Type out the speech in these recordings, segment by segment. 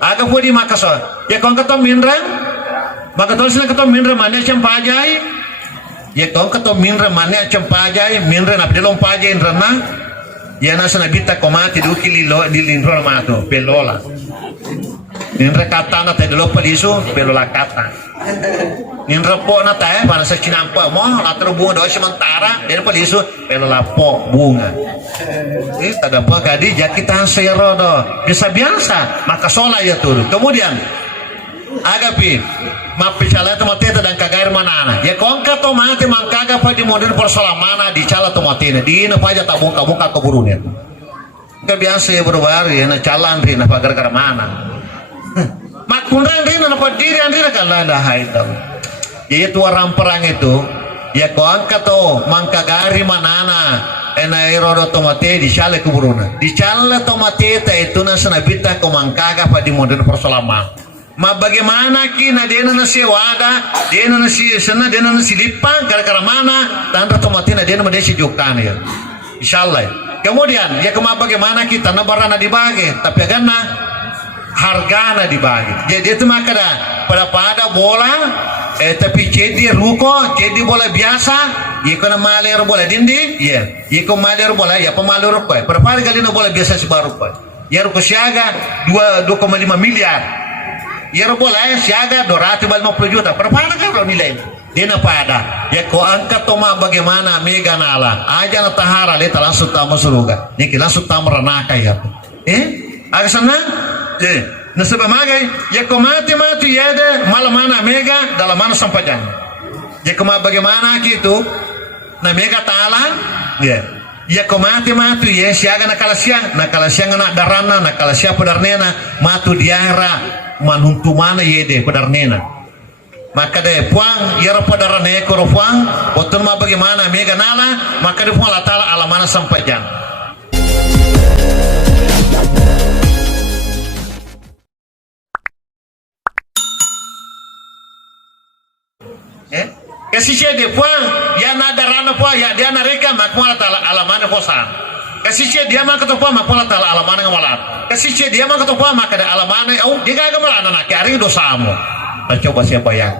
aga podi makaso ya kon kato minrang maka tolsina kato minra mane champajai ya kon kato minra mane champajai minra na pelom pajai rana ya nasana bita komati dukili lo di lindro mato pelola minra katana te delo paliso pelola kata minra po na tayo para sa kinampa mo atro bunga do sementara dan paliso pelola po bunga tada pa kadi jakita sero do biasa maka sola ya tuh kemudian agapi mapicala tomateta dan kagair manana ya kongka tomate mangkaga pa di modern persolamana di cala tomatena di ina paja tabung kabuka keburunya ka biasa ya berwari na calan rin na pagar mana makunran rin na padiri rin kala da haidam ya itu orang perang itu ya kongka to mangkagari manana ena irodo tomate di cala keburuna di cala tomateta itu na sanabita ko mangkaga pa di modern persolamana ma bagaimana kina dena na sewada dena na si sana dena na silipang gara-gara mana tanda tomatina dena madesi jokana ya insyaallah kemudian ya kema bagaimana kita nabarana dibagi tapi agana hargana dibagi jadi itu maka pada bola tapi cedi ruko cedi bola biasa ya kana maler bola dindi ya ko maler bola ya pemaler ruko pada kali na bola biasa sebaru ruko ya ruko siaga 2,5 miliar ya boleh siaga 250 juta perpana kan nilai dena pada ya ko angkat toma bagaimana mega nala aja na tahara le langsung tamu suruga niki langsung tamu ranaka ya aga sana nasaba magai ya ko mati ya de malamana mega dalam mana sampajan ya ko bagaimana gitu na mega taala ya ko mati ya siaga na kalasiang na darana na kalasia pedarnena matu diara manuntu mana yede pedarnena maka deh puang yara pedarane koro puang boton ma bagaimana mega nala maka deh puang latala alamana sampai jam kasih dia puang ya nadarana puang ya dia nareka mak puang latala alamana posan kasih dia mah ketupa mak pola tala alamana ngamalat kasih dia mah ketupa mak ada alamana dia gak ngamalat anak hari dosamu coba siapa yang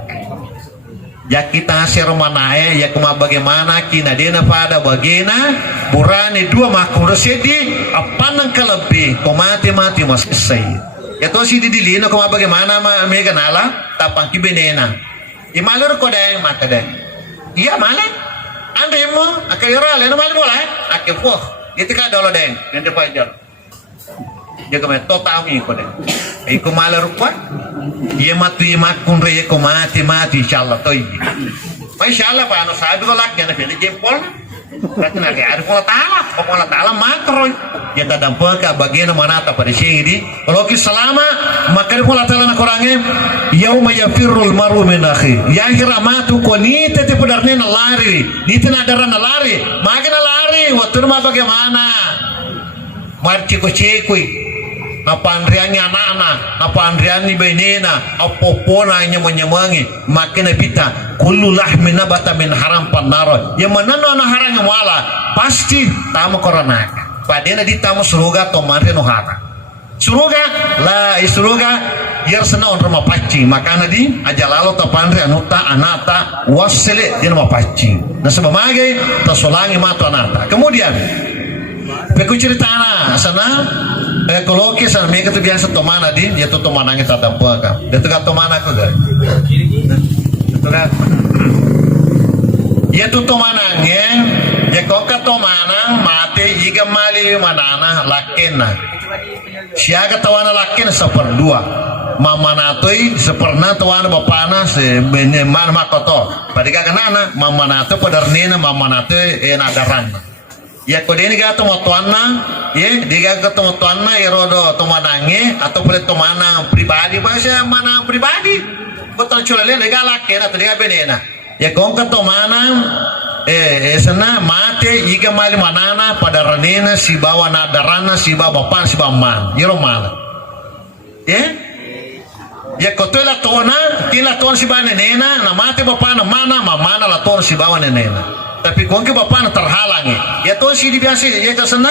ya kita hasil manae ya kuma bagaimana kina dena pada bagena burani dua makum resedi apa nang kelebi komati mati mas kesai ya to si didilina kuma bagaimana mega nala tapang kibenena imalur ko deng maka deng iya malah ande mo akayora le no mal bola akepo itu kan dolo deng yang terpajar jaga me total mi ko deng iko malar ko ye matu ye makun re ko mati insyaallah toy insyaallah pa ano sabi ko lak yana pele jempol katna ga ar ko taala makro ya tadampa ka bagena manata pada sini kalau ki selama maka ko taala na korange yauma yafirul maru min akhi ya kira matu ko ni tete pedarne na lari ni tena darana lari magana lari waktu ma bagaimana marci ko cekui apa andrianya anak-anak apa andriani benena apopona nya menyemangi makina bita kullu lahmin nabata min haram panaro yang manano na harang wala pasti tamu korona padena ditamu suruga to mare no hara suruga la isuruga yer sena on rumah paci makana di aja lalu to pandre anuta anata wasile di rumah paci na sebamage to solangi mato anata kemudian beku cerita anak sana kalau kisah mereka tu biasa tomana di dia tu tomanangnya tak apa kan dia tu kat tomana aku kan itu kan dia tu tomanangnya ya kau kat tomanang mati jika mali manana lakena siaga tawana lakena seperdua mama natoi seperna tawana bapana sebenyeman makoto pada kanana mama nato padarnena mama nato nadaran ya kode ini gak tomo tuana ya dia gak tomo tuana ya rodo tomanange atau boleh tomanang pribadi bahasa mana pribadi betul curale lega laken atau dia benena ya kong ke tomanang sana mate jika mali manana pada renena si bawa nadarana si bawa bapan si baman ya romana ya kotola tona kila ton si bana nena na mate bapan mana mamana la ton si bawa nena tapi kongke bapak terhalangi ya tuh sih biasa ya ke sana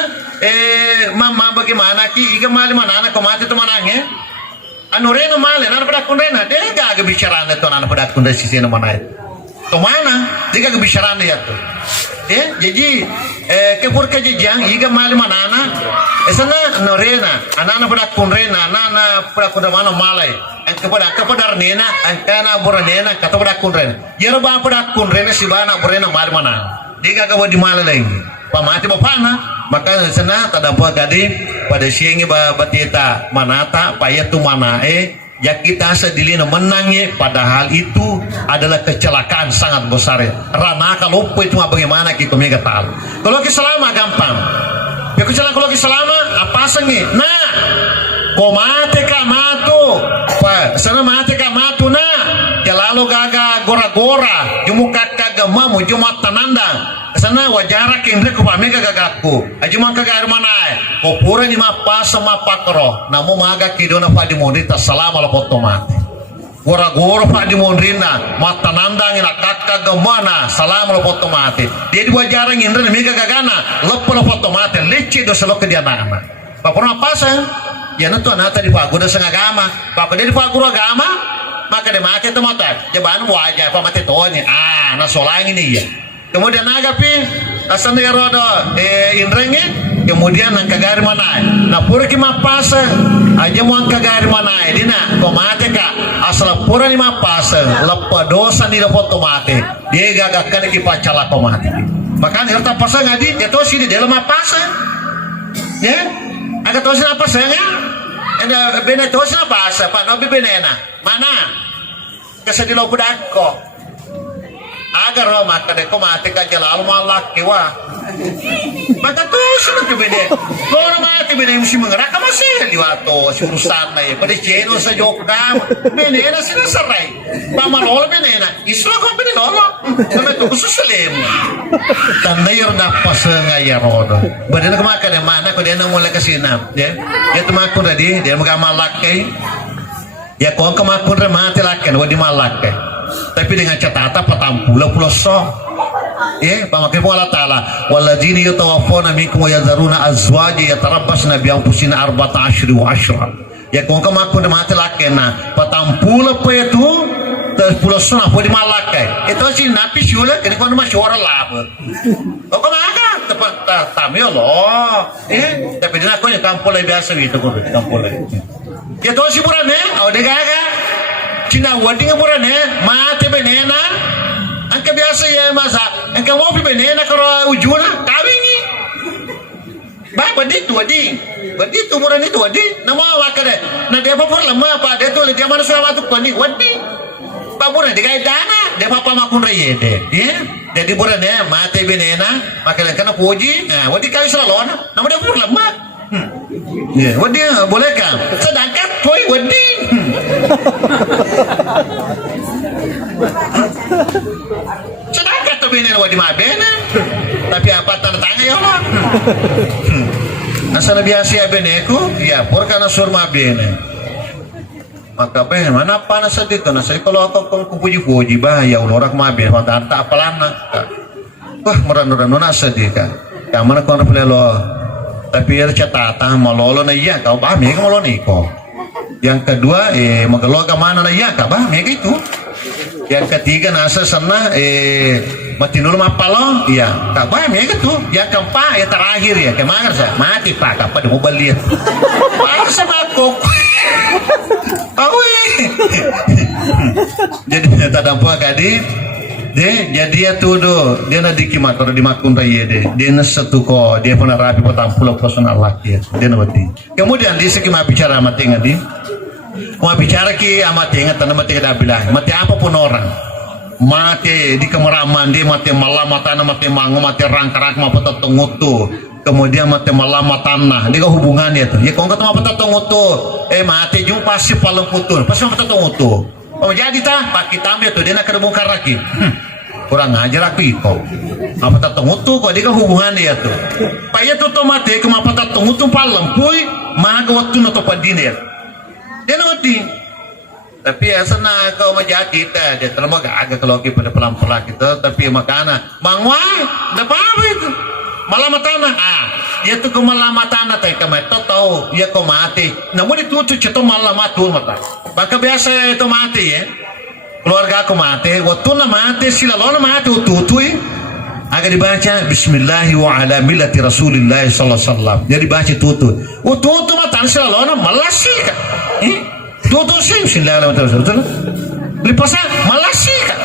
mama bagaimana ki iga mali mana anak kemati teman ange anu rena male nana pada kun rena dia gak bicara itu nana pada kun dari sisi mana itu to mana dia gak bicara ya tuh jadi kepur kejejang iga male manana esana anu rena anana pada kun rena nana pada kun mana male kepada nena angkana bora nena kata pada kun rena yero ba pada kun rena si bana borena male mana dia gak di male lagi pamati bapana maka sana tadampu gadi pada siang batita manata payatu mana ya kita sedilina menangnya padahal itu adalah kecelakaan sangat besar rana kalau itu bagaimana kita mega tahu kalau selama gampang ya kalau selama apa sengi nah komate kamatu sana mate kamatu na lalu gaga gora-gora jumuka kagamamu jumat tanandang sana wajara kendre ko pamega gagaku ajuma kagar manai ko pura ni mapa sama pakro namu maga kidona pa di monita salama la potomate gora-gora pa di monrina mata nandang ina kakka gamana salama la potomate dia di wajara ngindre mega gagana lepo la potomate lecce do selo ke dia nama papona pasang ya na to anata di pagoda sa agama pagoda di pagoda agama maka de make to mata jaban wajah pamate toni na solangi ni ya kemudian agapi asan ya rodo indrenge kemudian nang kagari mana na pura ki mapasa aja mo ang kagari mana dina komate ka asal pura ni mapasa lepa dosa ni dapat tomate dia gagakan ki pacala komate makanya harta pasa ngadi ya to sini dalam mapasa ya ada to sina pasa nga ada bena to sina pasa pa no benena mana kasadilo pudako agar lo maka deko mati ka jalal malak kewa maka tuh sino kebede lo mati bede mesti mengerak masih liwato si urusan na pada cheno sa jokam benena sina sarai pamalol benena islo ko bede lolo sama to kususalem tanayr na pasanga ya rodo bede na maka de mana ko de na mulai kasina ya itu makun tadi dia magamalak kay ya ko kamakun re mati lakken wadi malak kay tapi dengan catatan patampula pulau so pamakai Allah Ta'ala waladini yatawaffawna minkum wa yadharuna azwaja yatarabbasna bi anfusina arba'ata ashri wa ashra ya kung kamakun mati lakena patampula pa itu terus pulau so na pwede malakai itu si napi syula kini kung naman syura labo o kumaka tamyo lo tapi din ako yung kampulay biasa ito ko kampulay ito si murane o de gaga Cina wading mura ne mate benena angka biasa ya masa angka mau benena kalau ujuna kawini ba badit wading mura ni wading nama wakade na dia apa lama apa dia tu dia mana sama tu pani wading ba mura de gai dana dia apa makun reye de ya jadi mura ne mate benena makanya kana puji nah wading kali salon nama dia pur lama ya wading boleh kan sedangkan toy wading sedangkan tuh benen wadi mabena tapi apa tanda tangan ya Allah asal biasa ya beneku ya por karena surma bene maka ben mana panas itu nasi kalau aku puji bahaya orang maben tak apalana wah meran-meran nasa dia kan yang mana kau lo tapi ada catatan malolo na iya kau bah mereka malolo niko yang kedua magalo ka mana na iya ka bah mereka itu yang ketiga nasa sana matinul mapalo iya ka bah mereka itu yang keempat ya terakhir ya kemana sa mati pak apa di mobil lihat pak sama kok jadi tak dampak kadi jadi ya tuh do dia na dikimat atau dimakun raya dia na satu ko dia pernah rapi petang pulau personal laki dia na bati kemudian di segi bicara mati ngadi mau bicara ki amati ingat tanah mati ada bilang mati apapun orang mati di kemeraman dia mati malam matana mati mangu mati rangkarak mau peta tungutu kemudian mati malam tanah dia hubungannya tuh ya kalau ketemu peta tungutu mati jumpa si paling putur pasti peta tungutu oh jadi pak kita ambil tuh dia nak bongkar lagi kurang ajar aku itu apa tatong itu kok dia hubungan dia tuh pak ya tuh mati kemapa tatong itu paling pui maga waktu nato padiner dia nanti tapi ya sana kau majak kita dia terlalu agak kalau kita pelan-pelan gitu tapi makana bang wah ada apa itu malam tanah ya tu kemalamatan atau kemeto tahu ya kau mati namun itu ceto malamatul mata maka biasa itu mati ya keluarga aku mati waktu na mati sila lo na mati ututui agar dibaca Bismillahi wa ala millati Rasulillah sallallahu alaihi wasallam jadi baca tutu mata sila lo na malasi ka tutu sih Bismillahirrahmanirrahim lipasa malasi ka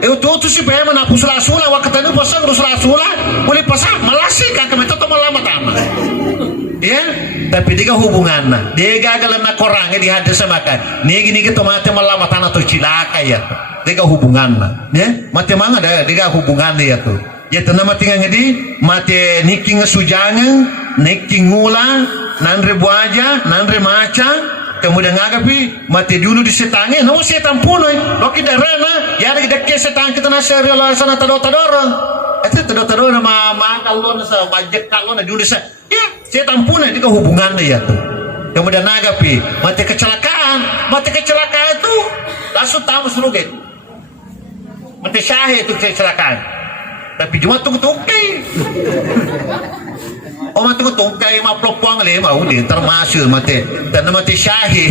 eu tutu si pe mana pusula waktu itu pasang pusula boleh pasang malasi ka kami toto malamatan ya tapi dia hubungan dia gagal na korang di hadis makan ni gitu mati malamatan atau cilaka ya dia hubungan ya mati manga dia hubungan dia tuh ya tanah mati ngadi mati niki ngasujangan niki ngula nanre buaja nanre maca kemudian ngagapi mati dulu di setange no setan punoi loki darana ya ada dekke setan kita na serial sana tadoro itu tadoro ma kalau na sa budget kalau na dulu sa ya setan punoi itu hubungannya ya tuh kemudian ngagapi mati kecelakaan itu langsung tahu suruget mati syahid itu kecelakaan tapi cuma tunggu-tunggu oh mati tungkai ma propang le ma uli termasuk mati dan mati syahid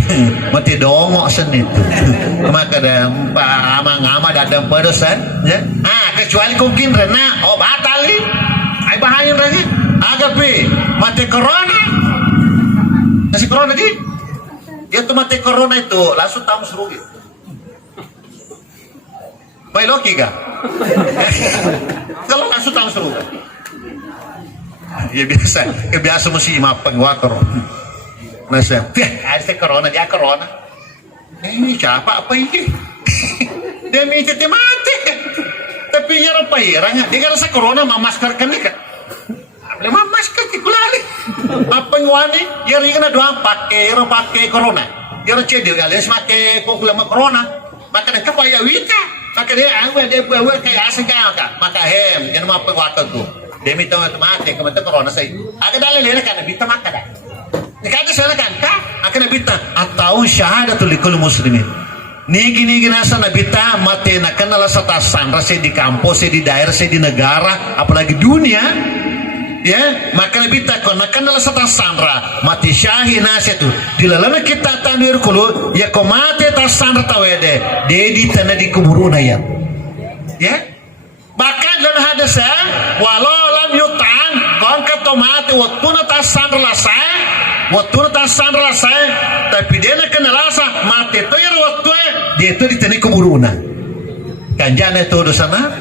mati dongok senit maka ada amang dadam pedesan ya kecuali mungkin rena oh batali ai bahayin lagi agapi mati corona kasih corona di ya tuh mati corona itu langsung tamu serugi baik loki ga kalau langsung tamu serugi ya biasa mesti mapang wakor nasa ada corona dia corona ini siapa apa ini dia minta mati tapi ya apa ya dia rasa corona masker kan nih kan lima masker dikulali apa yang wani ya ringan doang pakai corona ya cedil alias pakai kulama corona maka dan kepaya wika maka dia bawa kayak asing kan maka jangan mapang wakor tuh demi tahu mati kemudian corona saya agak dalil ini kan bita maka dah dikata sana kan akan bita atau syahadatul likul muslimin nigi nasa nabita mati nak kenal satasan rasa di kampus di daerah di negara apalagi dunia ya maka nabita kau nak kenal satasan mati syahid nasi tu dilalana kita tandir kulu ya kau mati tasan tawede dedi tanah di kuburuna ya bahkan dan hadasnya walau lam yutang kong ketomati waktu natasan rasai tapi dia nak kena rasa mati itu ya waktu dia itu ditani keburunan kanjana itu di sana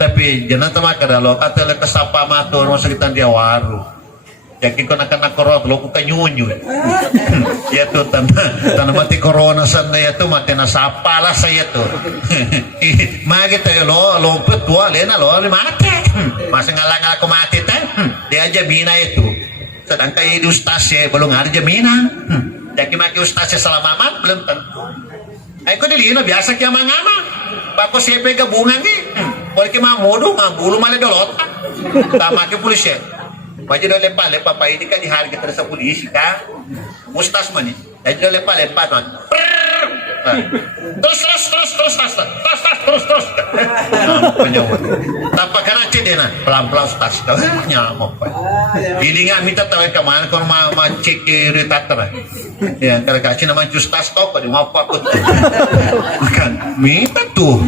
tapi jangan temak kalau kata lek kesapa matur masa kita dia waru yakin kau nak korot lo ku kanyunyu ya tuh tanah mati corona sana ya tuh mati nasapa lah saya tuh magi tuh lo petua lena lo mati masa ngalang aku mati teh dia aja bina itu sedangkan itu ustaz ya belum ada jaminan yakin maki ustaz selama aman belum tentu aku dilina biasa kia mangama bako siapa gabungan nih boleh kia mamudu mambulu malah dolot tak maki polisi Wajib dah lepas pak ini kan dihargai terasa polisi kan, mustas mana? Jadi lepas man. Terus. Penyawat. Tanpa kena cedena, pelan tas. Nyamuk. Ini nggak minta tahu kemana kalau mau cek retater. Ya kalau kasih nama jus tas kau pada mau apa pun. Bukan minta tuh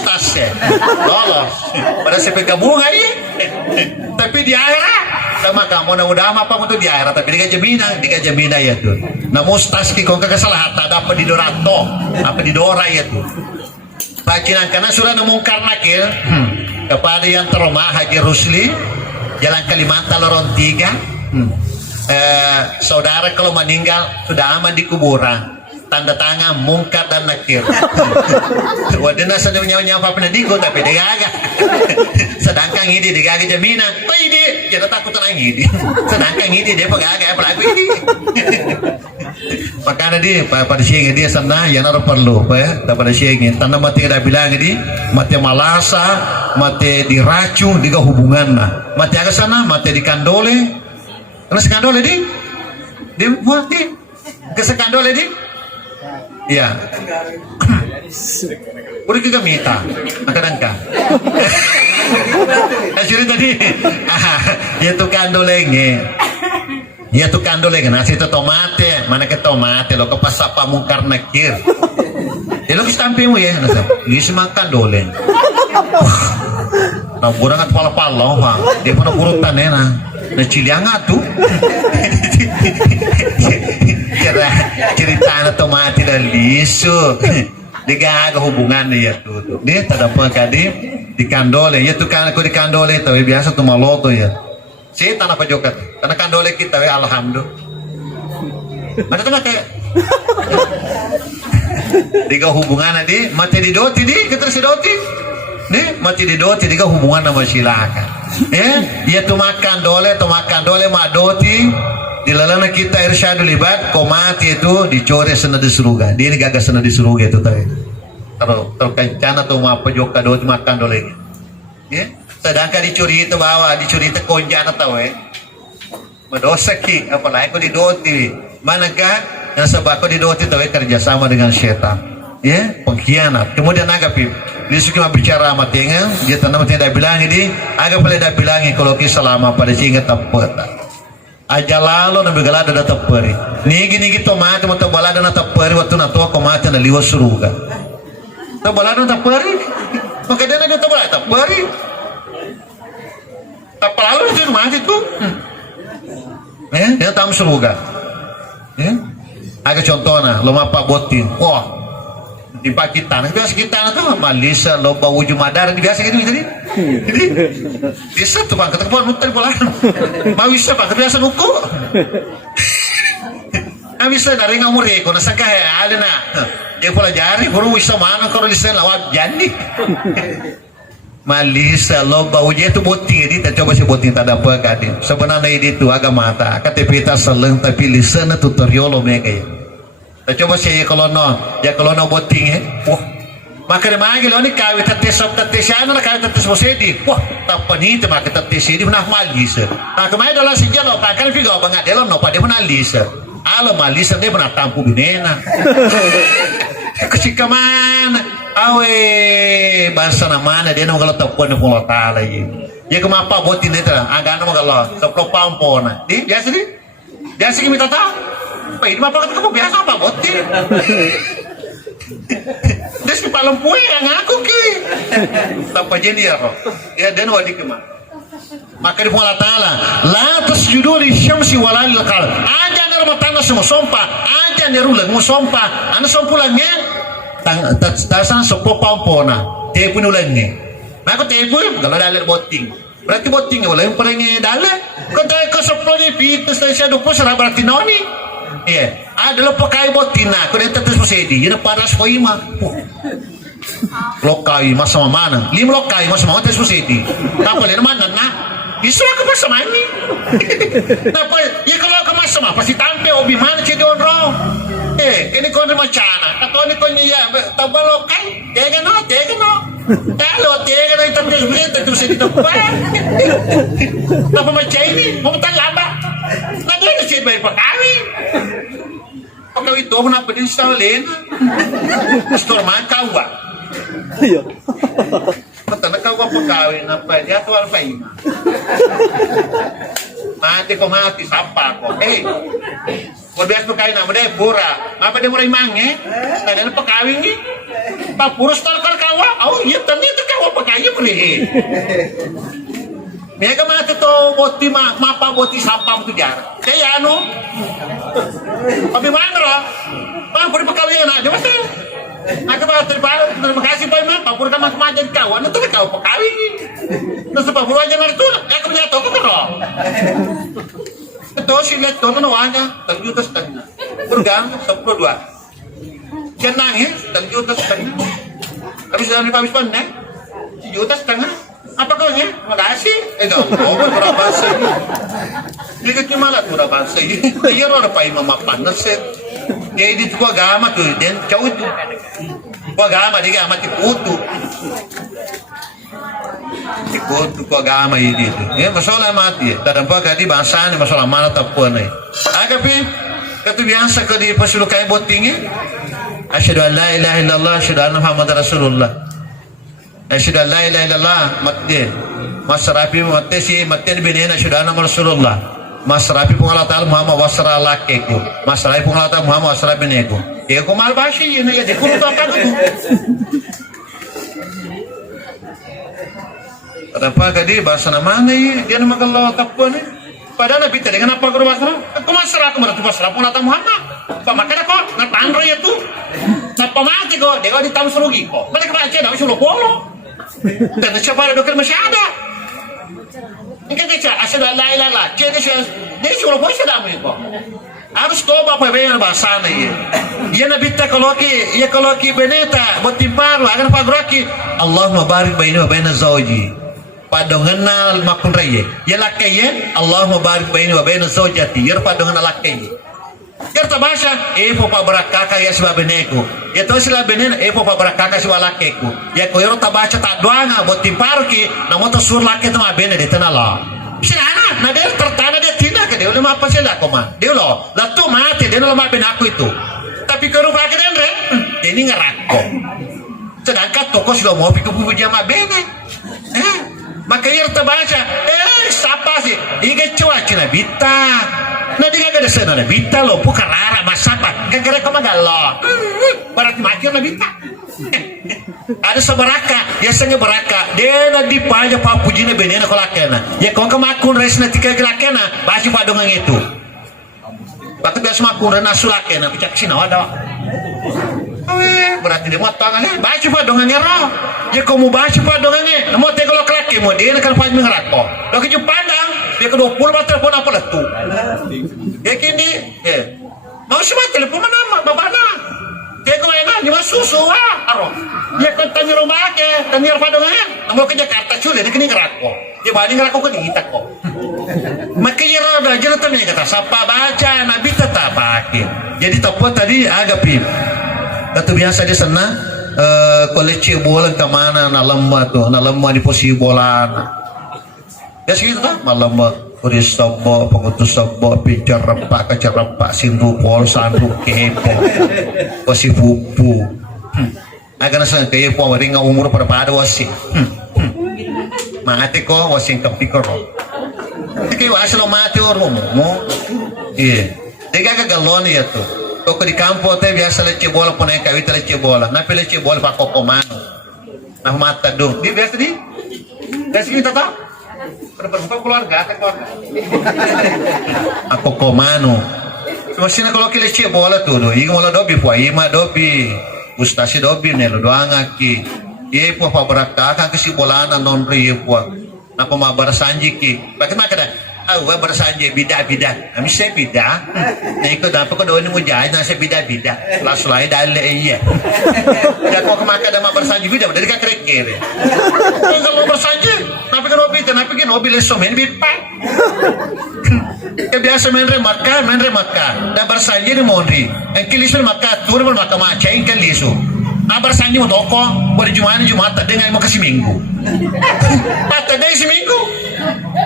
tas ya. Lolos. Pada sampai gabung aja. Tapi di akhirat sama kamu udah apa untuk di akhirat tapi dia jaminan ya tuh. Namun tas kau kesalahan ada apa di dorato apa di dora ya tuh. Bacinan karena sudah nemungkar nakir kepada yang terhormat Haji Rusli Jalan Kalimantan Lorong 3 saudara kalau meninggal sudah aman di kuburan tanda tangan mungkar dan nakir wadena sedang nyawa apa pendidikan tapi dia agak sedangkan ini dia agak jaminan apa ini kita takut tenang ini sedangkan ini dia pegagak apalagi ini makanya dia pada siang dia sana yang harus perlu ya pada siang tanda mati ada bilang ini mati malasa mati diracun juga hubungan mati agak sana mati di kandole terus kandole di buat di kesekandole di ya udah kita minta kadang-kadang Asli tadi. Ya tukang dolengnya. Ya tukang doleng nasi itu tomate, mana ke tomate lo ke pasar pamungkar nakir. Ya lo kistampingmu ya, nasi. Ini makan doleng. Nah, kurang at pala-pala, Pak. Dia pun urutan ya, nah cilianga tuh. Cerita na tomate dan liso. Dia agak hubungannya ya tuh. Dia tak dapat kadi di kandole. Ya tukang aku di kandole itu biasa tuh maloto ya. Si tanah pajokat, tanah kandole kita ya alhamdulillah. Mana tanah kayak diga hubungan di mati di doti di kita si doti. Nih mati di doti diga hubungan sama silakan. Ya tuh makan dole mak doti di lalana kita irsyadul ibad komati itu dicore sana di suruga. Dia ini gagas sana di suruga itu tadi. Kalau kencana tuh mau pajokat doti makan dole. Ya. Sedangkan dicuri itu bawa, dicuri itu konjana tahu mendosa ki, apalagi aku didoti. Manakah yang sebab aku didoti tahu kerjasama dengan setan, ya pengkhianat. Kemudian agak dia suka bicara sama tengah, dia tanam tidak bilang ini, agak boleh dah bilangi kalau kisah lama pada sehingga tepat. Aja lalu nabi galada dah teperi. Nigi tomate mau balada na teperi waktu na tua komate na liwa suruga. Balada na teperi, maka dia na balada teperi. Tak lalu itu mati tuh, dia tahu semoga, agak contohnya, lo mapa botin, wah, di Pakitan, biasa kita tuh malisa, lo bawa ujung madar, biasa gitu jadi, bisa tuh bang, ketemu muter bola, mau bisa bang, biasa nuku, bisa dari ngamur ya, kalau sangka ya ada nak, dia pola jari, baru bisa mana kalau di sana lawat jadi. Malisa loba uji itu boting ini kita coba si boting tak dapat kadin sebenarnya itu agama mata KTP tak seleng tapi lisan itu teriolo mereka ya kita coba si kalau no boting ya wah maka dia manggil ini kawin tetes ana kawin tetes bosedi wah tak panita maka tetes ini benar malisa nah kemarin adalah si jalo pakai figo banget dia no pada benar lisa ala malisa dia benar tampu binena ketika mana awe bahasa namanya dia nggak kalau tapuan di pulau tala lagi ya kemapa botin itu agak nama kalau sepuluh pampona di biasa kita tahu apa ini apa kata kamu biasa apa botin dia si paling pue yang aku ki tanpa jadi apa ya dan wadi kemana maka di pulau tala la tasjudu li syamsi wala lil qamar aja ngarma tanah semua sompah aja nerulang mau sompah anu sompulangnya tasan sopo pampona tepu nulangnya maka tepu kalau dalam boting berarti boting wala yung parangnya dalam kau ke soponya pitas na siya dupo sarap berarti noni iya adalah pakai boting na kau tetes masedi yun paras ko ima lokai masama mana lokai masama tetes masedi tapos yun naman na isra ka masama ni tapos ya kalau ka masama pasti tampe obi mana siya doon raw kini kau ni macana, atau ni kau ni ya, tabalo kan, tega no, kalau tega no itu terus beli terus itu apa? Apa macam ini, mau tak lama, nanti ada sih bayi pekali, pekali itu kenapa dia instalin, store makan gua, iya, betul kau gua pekali, apa dia tuh apa ini? Mati siapa kok? Kau biasa pekawin nama dia pura, apa dia murah imangnya? Tadi ada pekawin ni, pak pura star kawa, oh iya tadi itu kawa pekawin boleh. Mereka mana tu boti mapa boti sampah tu jar, saya anu, tapi mana lah, pak pura pekawin nak, jom sah. Aku terima kasih pak Iman, pak pura kamu kemajan kawan, itu kau pekawin. Terus pak pura aja nanti tu, aku punya toko kerong. Ito sinet to na wanya tangjutas tanya bergang 12 yan nangis tangjutas tanya habis dari pan ne jutas tanya apa kau nya makasih dong berapa bahasa ini dikit malat berapa bahasa ini iya ora pa mama panas ya ini tuh agama tuh dan cowok tuh agama dia agama tiputu ikut ke agama ini ya masalah mati tadampa kadi bahasa ni masalah mana tapuan ni agapi katu biasa ko di pasulukai boting asyhadu an la ilaha illallah asyhadu anna muhammadar rasulullah Asyhadu an la ilaha illallah matte masrafi matte si matte binena asyhadu anna rasulullah masrafi pun Allah taala Muhammad wasra lakeku masrafi pun Allah taala Muhammad wasra bineku eko mal bashi ini ya dekulu to kan tu kenapa kadi bahasa nama ni dia nama kalau takwa ni padahal nabi tadi kenapa guru wasra aku masra aku berarti wasra pun Allah taala Muhammad pamakana kok ngatandro ya tu napa mati kok dia di tam surugi kok mereka baca dah suruh polo dan siapa ada dokter masih ada ini kan dia asyhadu an la ilaha illallah dia suruh polo sudah mereka harus toba apa yang bahasa ni ya nabi tak kalau ki beneta botimpar akan pagraki Allahumma barik baini wa baina zawji padonganna makun raye ya lakaye Allahumma barik baini wa baina zawjati ya padonganna lakaye kerta bahasa po pabrakaka ya sebab beneku ya to sila benen po pabrakaka si walakeku ya ko yoro tabacha ta doanga botimpar ki namo to sur lakke to mabene de tanala sila na dia tertana dia tidak ke dia ulama apa sila ko ma dia lo la tu mate dia lo mabene aku itu tapi ko rupa ke denre ini ngerako sedangkan toko sila mau pikir puja mabene maka yoro tabacha siapa sih iga cuaca na bita na di kagak sana na bita lo bukan rara masapa kagak kau magalo barat makir na bita ada seberaka biasanya beraka dia na di panja papuji na benena kolakena ya kau kemakun res na tiga kelakena baju padongan itu batu biasa makun na sulakena picak sini ada berarti dia mau tangannya baju padongannya roh ya kau mau baju padongannya mau tegol kelake mau dia nak panja mengerako lo keju pandang dia ke 20 telepon apa lah tu ya kini mau siapa telepon mana babana dia kau enak ni susu aro ya kau tanya rumah ke tanya padongannya mau ke Jakarta sudah dia kini ngerako dia banding ngerako ke kita kok makanya roda jelas tanya kata siapa baca nabi tetap pakai jadi topo tadi agak pim kata biasa di sana koleksi bola ke mana na lemah di posisi bola ya segitu tak malam kuris sobo pengutus sobo pijar rempak kejar rempak sindu pol sandu kepo wasi pupu akan nasa kepo ringa umur pada wasi mati ko wasi kepikor kayak wasi lo mati orang mau iya dia kagak galon ya tuh kok di kampung teh biasa leceh bola pun yang kawit leceh bola napi leceh bola pak kokomano nah mata dong dia biasa di kasih kita tak berapa keluarga aku komano masih kalau kita leceh bola tuh do ini bola dobi puai ima dobi ustasi dobi nelo doang aki iya puah pabraka akan kesi bola non ri puah napa mabar sanji ki pakai makada awa bersanje bida-bida kami saya bida nah ikut apa kau doa ni mujahid nasi bida-bida langsung lain dalil iya dan kau kemakan sama bersanje bida dari kak kere kalau bersanje tapi kan obi tapi kan obi lesom ini bipak kebiasa main remaka dan bersanje ni mondri yang kilis remaka turun remaka maca yang kan lisu nah bersanje mau toko boleh jumat dengan mau kasih minggu patah dari seminggu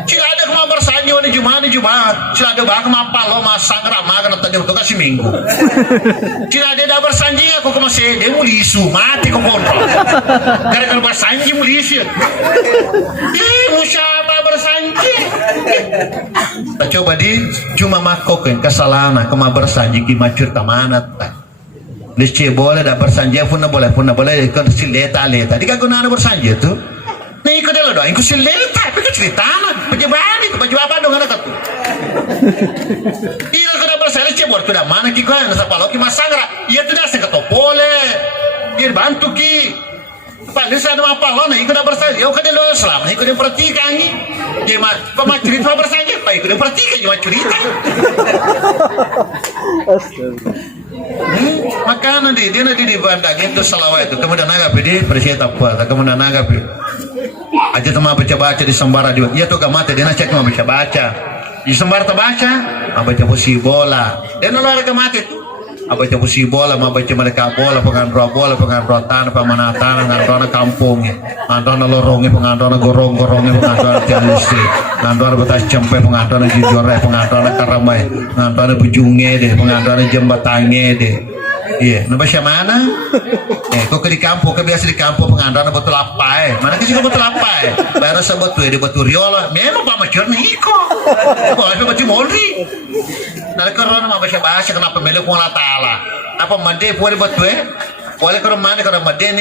sila ada kemau bersanje wani Jumat sila ada bah kemapa lo masang ramah kan tadi untuk kasih minggu sila ada dah bersanje aku kemasih dia mau lisu mati kok kontrol gara-gara bersanje mau lisu musyaba bersanje kita coba di cuma makokin kesalahan kemau bersanje kimacur tamanat leceh boleh dah bersanje pun boleh ikut sileta di kagunana bersanje tu nih ikut dulu doang ikut sileta tapi kan cerita lah baju apa dong anak tu iya kalau bersanje cebol tu dah mana kiko yang nasa paloki masangra iya tu dah seketo boleh dia bantu ki paling saya apa lo nih ikut bersanje ikut dulu selama ikut yang perhatikan ni gimana kau mau cerita bersanje pak ikut yang perhatikan cuma cerita makanan dia nanti di bandang itu salawat itu kemudian nagapi di presiden apa kemudian nagapi aja teman baca di sembara dia ya tuh gak mati dia cek mau baca di sembara terbaca baca posisi bola dia nolak ke mati tuh baca posisi bola baca mereka bola pengantar tanah pemanatan pengantar kampungnya pengantar lorongnya pengantar gorongnya pengantar jalisi pengantar betas cempe pengantar jujur pengantar karamai pengantar bujungnya deh pengantar jembatannya deh Iya, naba siya mana? Kung di kampo, biasa di kampo pengandar na betul apa mana kasi ko betul apa para sa betul di betul riola, memang pa mature na iko. Apa betul molri? Nalakaroon na mabasya bahasa kenapa melo kung latala. Apa mande po di betul Wala ko naman ko naman din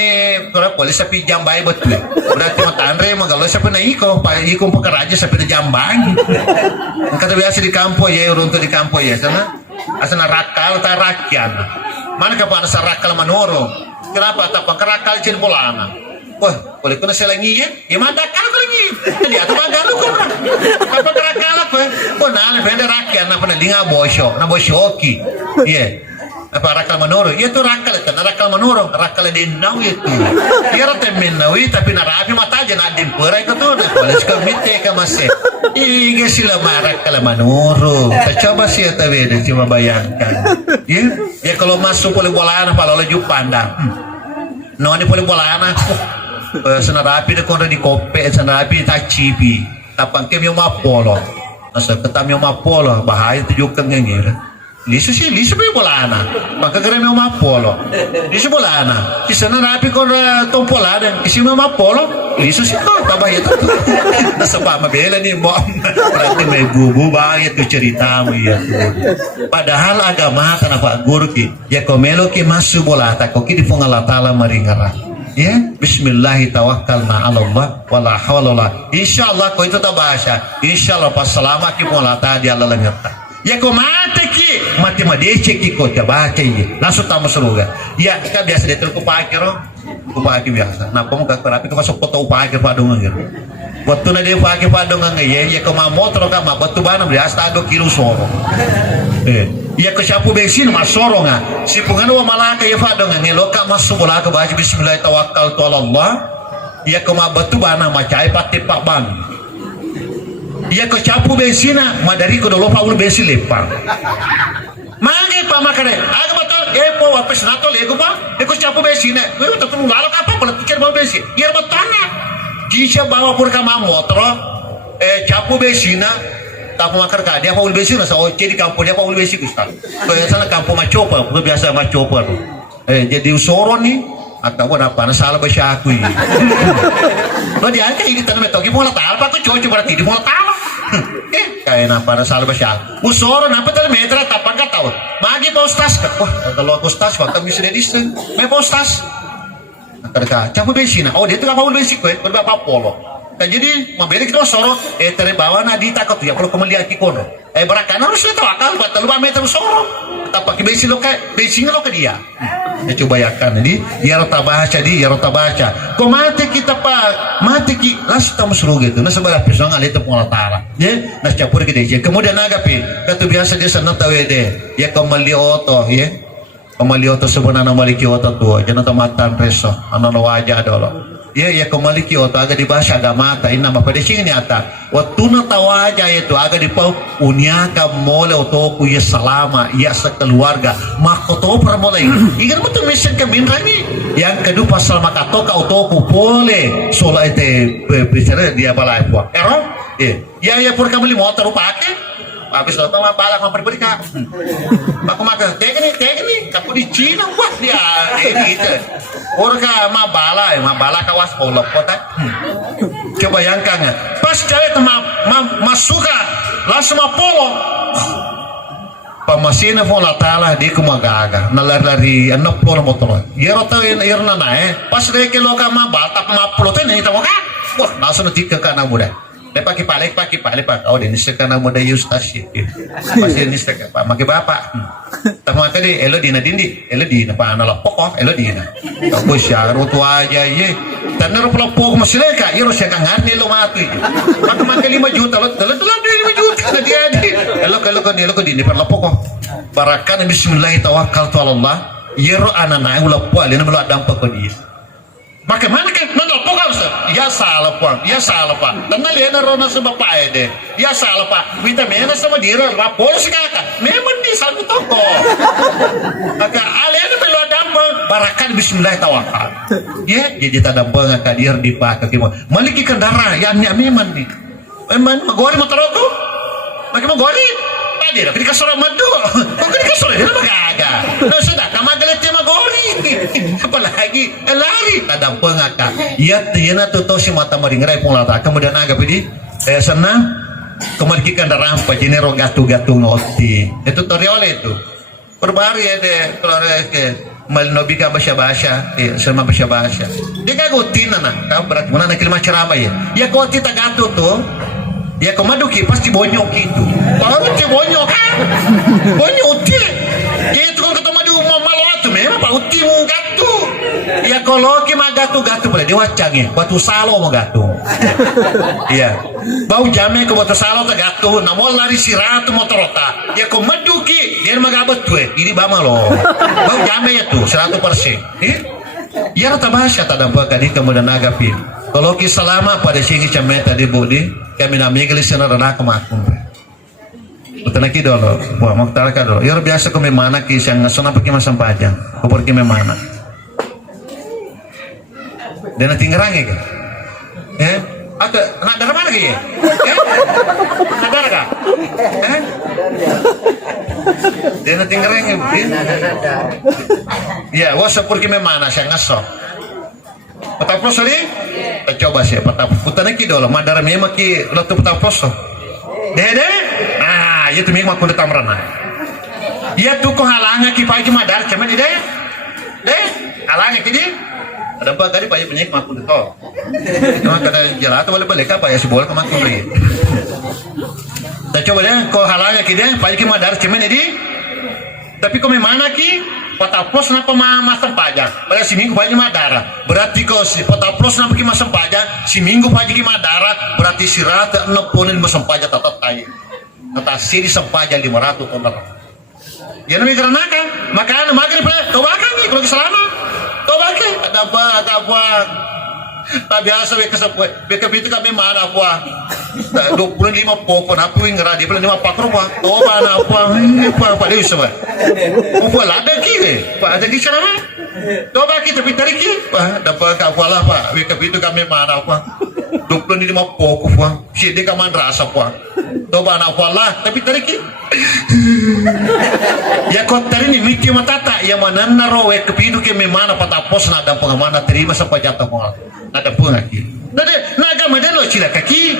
kora poli sa pijambay betul. Berarti matandre magalo sa pinaiko, pa iko pagkaradyo sa pinajambay. Ang kata biasa di kampo ya, urunto di kampo ya, sana. Asa na rakal ta rakyan. Mana ka pa sa rakal manoro? Kenapa tapang karakal cin bolana? Wah, boleh ko na sila ngiye? Imadakal ko ngi. Di ato magalo ko na. Tapang karakal pa. Oh, na pende rakyan na panalinga bosyo, na bosyoki. Iya. Apa rakal manoro? Itu rakal itu, rakal manoro, rakal din naw itu. Kira temen nawi tapi narapi mata aja na din perai ko to. Polis komite ka masih. Iga sila marakal manoro. Coba sih ya tawede, coba bayangkan. Ya kalau masuk boleh bolana pala laju pandang. No ni boleh bolana. Senarapi de konra di kope, senarapi ta cipi. Tapang kem yung mapolo. Nasa ketam yung mapolo, bahaya tujukan ngengir. Liso may bolana. Magkagaram yung mapolo. Liso bolana. Kisa na rapi ko na itong polana. Kisi mo mapolo. Liso siya. Tabayat ito. Nasa pamabela ni mo. Berarti may bubu. Bakit ko cerita mo yan? Padahal agama ka na paguro ki. Ya komelo ki masu bolata. Ko ki di pungalatala maringara. Ya, bismillahi tawakkalna ala Allah wala hawla wala. Insyaallah ko ito tabasya. Insyaallah pasalama ki pungalata di ala langata. Ya kau mati madece ki kau coba cai langsung tamu seruga ya kita biasa dia terus kupake biasa nah kamu gak terapi kau masuk foto upake padong ngir waktu na dia upake padong ngir ya kau mau motor kama batu bana beli astaga kilo soro ya kau siapu bensin mas soro nga si pungano wa malaka ya padong ngir lo kak masuk bola ke baca bismillah tawakkal tu Allah ya kau mau batu bana macai pati pak ban ia ko capu bensina madari ko dolo paul bensin lepang mangi pa makare aga betul po wapes nato lego pa ko capu bensina we to tu lalo apa pala tikir bawa bensin ia betana kisah bawa pur ka motor capu bensina tapu makar ka dia paul bensina sa oce di kampung dia paul bensin gusta ko ya sana kampung macopa ko biasa macopa jadi usoro ni atau apa na salah basya aku ini lo dia kan ini tanam itu gimana tal pak ko coba berarti di mau tal kayak napa na salah basya usoro napa tal metra tapang ka tahu magi postas wah kalau postas waktu bisa dedisen me postas terka capu bensin oh dia tuh apa bensin ko berapa polo jadi membeli kita soro terbawa na di takut ya kalau kemudian kikono berakan harus itu akal buat lu meter soro tapi bensin lo kayak bensin lo ke dia ya coba yakan jadi ya rota baca kok mati kita pak mati ki langsung tamu seru gitu nah sebelah pisau ngalih itu pengalatara ya nah capur ke dia kemudian agapi kata biasa dia senang tahu deh ya kembali oto ya kembali oto sebenarnya maliki oto tua jangan tematan reso anak wajah dulu ya kembali ki oto agak dibahas agama ta ina mapadesing ni ata waktu na tawaja itu agak dipau uniaka mole otoku ya salama ya sekeluarga makoto permolai ingat betul mission kami rangi yang kedua pasal makatoka otoku pole sola ite bicara dia balai buat ya pur kami motor pakai habis lo tau apa lah pribadi kak aku makan teknik kapu di Cina wah dia gitu orang mabala kawas polok kota coba bayangkan pas cewek masuka langsung polo pamasina pun latala di kumagaga nalari anak polo motor ya rota irna pas dia kelo kama batak maploten ini tahu kan wah langsung nanti ke kanan muda pagi pak oh ini sekarang muda Yustasi pasti ini sekarang pak maki bapak tapi tadi elo dina pak anak pokok elo dina aku syarat tu aja ye tanah pelopok masih leka iro saya kan ngarni lo mati maka 5 juta lo telah 5 juta dia elo ko dini pelopok barakan bismillah tawakkal tu Allah iro anak ulah pual ini melo dampak ko dia maka mana kan nanda pokal sa ya salah pak tanah lena rona sa bapak deh ya salah pak minta mena sama dira rapor si kakak memang di satu toko maka alena belo damba barakan bismillah tawakal ya jadi tadamba ngaka dir di pak kaki maliki kendara ya memang nih memang magori motor aku magori tadi tapi kasar madu kok kasar dia magaga no sudah kamagalit ada pengaka ia tiana tu si mata maringrai pun lata kemudian agak pedi sana kemarkikan darah apa jenis gatu ngoti itu toriole itu perbari ya deh kalau ke malnobika bahasa sama bahasa dia kagak tina kau berat mana nak kelima ceramah ya kau tita gatu tuh ya kemaduki pasti bonyok gitu baru dia bonyok kan bonyok uti gitu kan ketemu di rumah malu tuh memang pak uti mau gatu ya kalau kima gatu boleh diwacang ya batu salo mau gatu iya bau jamnya ke batu salo ke gatu namun lari siratu motor rota ya kemaduki dia magabet tuh ini bama loh bau jamnya tuh 100% ya rata bahasa tak dapat kali kemudian agapin kalau kita selama pada sini camet tadi budi kami namanya gelisah rana kemakun betul lagi dulu wah mau teraka dulu ya biasa kami mana kisah ngasona pakai masam pajang kau pergi mana dan nanti ngerangi kan atau nak dari mana kaya nak dari kah dan nanti ngerangi ya wah sepur kami mana saya ngasok petapos tadi kita coba sih petapos putar lagi dulu madara memang ki waktu petapos dede itu memang aku datang merana ya tuh kok halangnya ki pai cuma dar cuman deh halangnya kini ada apa tadi pai penyek aku itu cuma kada jalan atau boleh apa ya sebuah ke aku beri kita coba deh kok halangnya kini pai cuma dar cuman ini tapi kok mana ki potapos napa masam pajak pada si minggu pagi madara berarti kau si potapos napa ki masam pajak si minggu pagi ki madara berarti si rata neponin masam pajak tetap tayi atas sini sampajak 500 ton ya namanya karena kan makanya magrib kau makan nih kalau selama kau makan ada apa tak biasa beka itu kami mana apa 25 pokok apa yang ngeradi pula 5 pakro apa kau mana apa dia bisa apa lada kiri pak ada kisah nama kau bagi tapi tarik pak dapat apa lah pak beka itu kami mana apa 25 pokok pak si dia kaman rasa pak kau mana apa lah tapi tarik ya kau tadi ni mikir matata ya mana naro kepidu kami mana patapos nada pengamana terima sampai jatuh mal ada pun lagi naga meden lo cila kaki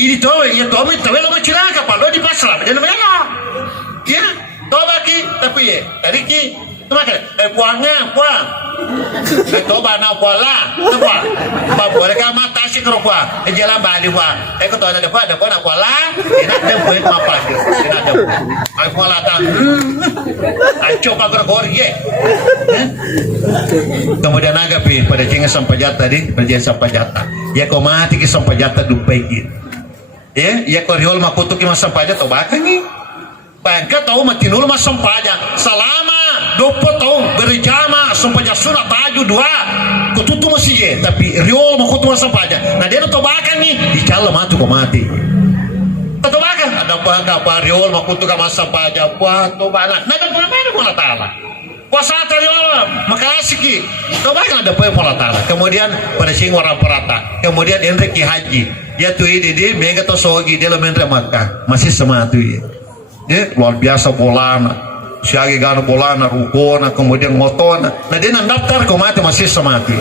ini tahu ya tahu lo cila kapal lo di pasar meden lo ya tahu lagi tapi ya tadi ki makan puangnya puang itu bana pola apa apa boleh kamu matasi kerupuk jalan balik puang kau tahu ada apa nak pola enak deh buat apa dia enak deh aku pola tang coba bergor ye kemudian agapi pada cenga sampajat tadi berjaya sampajata ya kau mati ki sampajata dupai gitu ya kau riol makutu ki mas sampajat atau bahkan ni bangka tahu mati nul mas sampajat selama 20 tahun berjama sampajat sunat taju 2 kututu masih ye tapi riol makutu mas sampajat nah dia tahu bahkan ni dicala mati kau mati tahu bahkan ada apa riol makutu ka mas sampajat wah tahu bahkan nah kan mana tala puasa riol makasih tahu bahkan ada apa pola tala kemudian pada sing warna perata kemudian Enrique Haji ya tuh ini mega to sogi dia lo mentre Makkah masih sama tuh dia luar biasa bolana siagi gana bolana rukona kemudian motona nah dia daftar kau mati masih sama tuh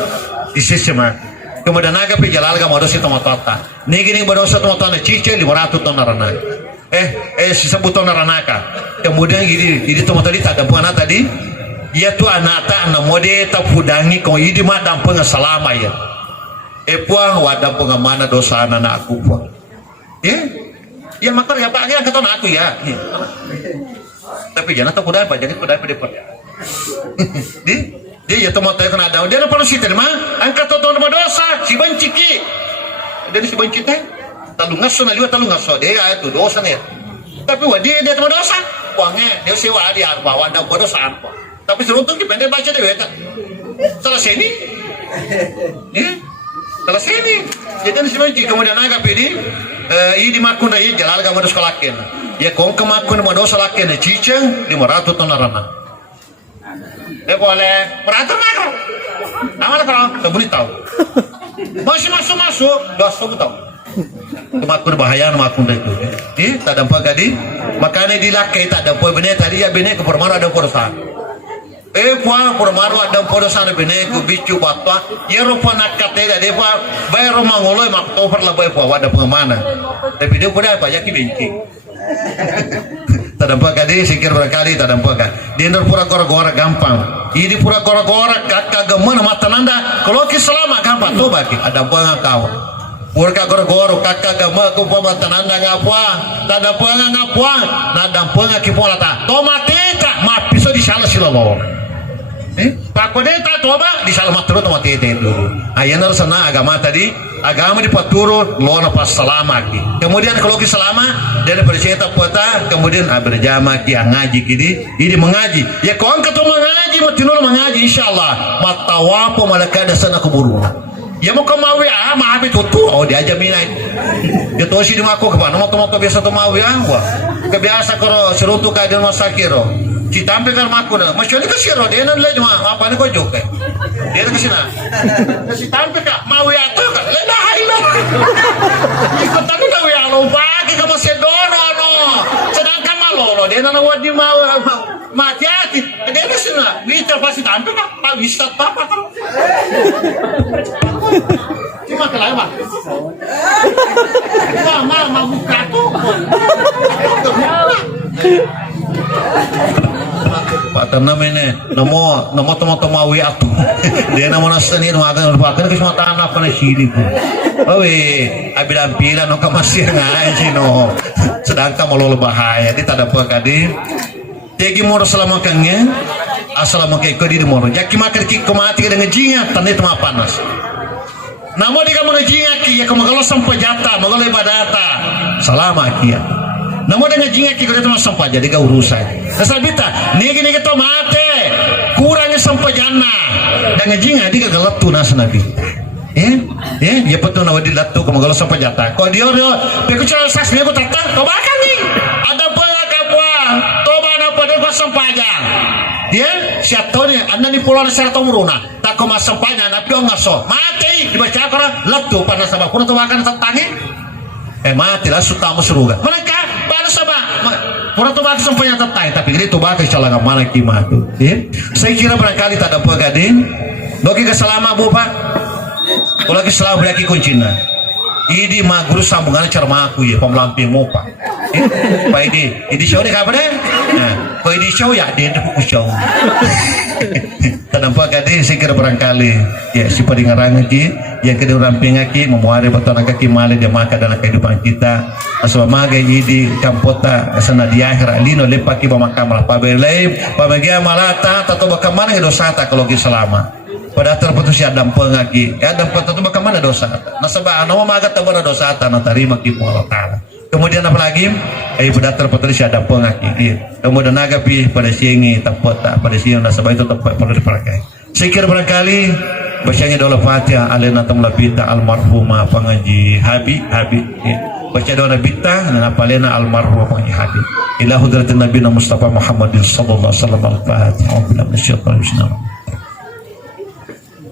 isi sama kemudian naga pijalal ga modosi tomatota nih gini modosi tomatona cice 500 ton narana sisa buton naranaka kemudian gini tomatodi tak ada puana tadi ya tu anata na mode ta pudangi ko idi ma dampeng salama ya puang wadam pengamana dosa anak aku puang ya makar ya pak ya kata aku ya tapi jangan tahu kuda apa jangan kuda apa dia ya tomat kena ada dia apa sih terima angkat tonton dosa si banciki dari si banci teh talungas na liwa talungas dia itu dosa nih tapi dia tomat dosa puangnya dia sewa dia bawa anda dosa apa tapi seruntung di pendek baca deh kan selesai ini selesai ini jadi sebenarnya kemudian agak pilih ini makun dari jalan agak harus kelakin ya kong kemakun madosa lakin ciceng 500 ton narana boleh beratur makro amal kalau sebuni tahu masih masuk 2 tahun kemakun bahaya makun itu tak dampak gadi makanya dilakai tak dampak benih tadi ya benih ke permana ada perusahaan Kwa permaru adam podo sana bene ku bicu batwa yero panakate da depa bayro mangoloi makto per labai kwa wada pemana tapi dia pada apa ya ki benci tadampa kadi sikir berkali tadampa kan di ndor pura gora gampang ini pura gora kakak gemana matananda kalau ki selama gampang to baki ada apa kau pura gora kakak gemana ku pamatananda ngapa tadampa ngapa nadampa ki pola ta tomatika ma piso di sala silolo Pak Kode tak toba di salamat terus sama tete dulu. Ayana sana agama tadi agama di paturo lona pas selama ki. Kemudian kalau ki selama dari percaya kota kemudian berjamaah ki ngaji kini ini mengaji. Ya kau angkat mengaji matinur mengaji insyaallah matawapo malakada sana kuburu. Ya mau kemawi maafi tutu oh diaja minai. Ya tosi di mako kepan moto biasa to mawi wah. Kebiasa kalau serutu ka di masakiro. Citampe kan makuna, masyali ka siro, dia nan lej apa ni ko joke. Dia ka sina. Kasi tampe ka, mawi ato ka, lena hayla. Ikut aku tahu ya lo bagi ka masedono no. Sedangkan malolo, dia nan wadi mawi mati ati. Dia ka sina, bita pasti tampe ka, pa wisat papa ka. Cuma kelai ba. Ma buka tu. Patana mene namo tama wi atu dia namo nasani no agan pakan ke semua tanah apa siri ku awe abidan pila no kamasir ngaji no sedangkan malolo bahaya di tada pakadi tegi moro selama kangen assalamu alaikum di moro jaki makar ki komati dengan jinga tanit ma panas namo diga mengajinga ki ya kamagalo sampai jata magalo ibadata salama kia namo dengan jinga ki ko sampai jadi ka urusan nasabita nigi to mate kurangnya sampai jana dengan jinga diga galatu nas nabi ya betul nawadi latu kamagalo sampai jata ko dio peku cara sas ni ko tata to bakan ni ada pala kapwa toba na pada ko sampajan dia siatone anda ni pulau sa tomruna tak ko masampanya na pio ngaso mate dibaca kara latu pada sabah kuno to bakan tatangi mati lah suta masruga mereka pada sabah pura to bakan sampanya tatai tapi ini to bakan salah mana kima tu saya kira barangkali tak ada pegadin bagi keselama bu pak kalau lagi selama lagi kuncinya ini mah guru sambungan cara maku ya pemelamping mau pak pak ini show deh kapan deh pak ini show ya dia buku show tanpa kadang saya kira barangkali ya si pendengaran lagi yang kedua ramping lagi memuari betul kaki male dia makan dalam kehidupan kita asal maga ini kampota sana di akhir lino lepaki bamakam lah pabelai pabagia malata atau bagaimana dosa tak kalau selama pada terputus ya dampeng lagi ya dampeng itu bagaimana dosa nasabah nama maga tabara dosa tanah terima ki Allah taala kemudian apa lagi pada terputus ya dampeng lagi kemudian agapi pada siangi tapota pada siang nasabah itu tepat perlu dipakai saya kira barangkali bacanya doa Fatihah alena tamla bita almarhumah pengaji Habib baca doa bita dan apalena almarhumah pengaji Habib ila hudratin Nabi Mustafa Muhammadin sallallahu alaihi wasallam al-Fatihah bila nasyaitanir rajim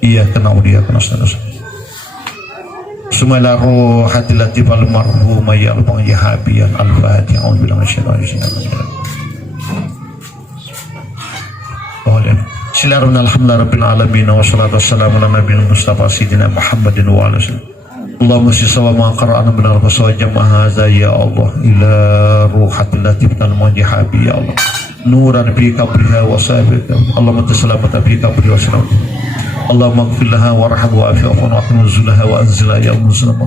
iya kena udia kena status Sumala rohatil latif almarhumah ya pengaji Habib al-Fatihah bila nasyaitanir rajim Bismillahirrahmanirrahim. Alhamdulillah rabbil alamin wassalatu wassalamu ala nabiyina Mustafa sayyidina Muhammadin wa ala alihi. Allahumma shiswa ma qara'ana min al-qaswa jama'a hadza ya Allah ila ruhatil latif al-mujahabi ya Allah. Nuran fi qabriha wa sabita. Allahumma tasallamata fi qabriha wa sallam. Allahumma ighfir laha warhamha wa afiha wa nuzulaha wa anzilha ya muslim.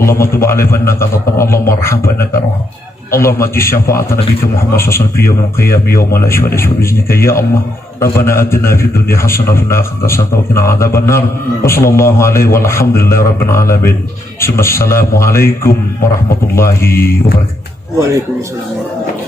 Allahumma tub 'alaiha fa innaka tawwab. Allahumma arham fa innaka rahim. Allahumma tisyafaat nabiyika Muhammad sallallahu alaihi wasallam fi yawmil qiyamah yawma la syafa'ata illa bi'iznika ya Allah. Rabbana atina fid dunya hasanah wa fil akhirati hasanah wa qina adzabannar. Wa sallallahu alaihi walhamdulillahi rabbil alamin. Assalamualaikum warahmatullahi wabarakatuh. Waalaikumsalam warahmatullahi wabarakatuh.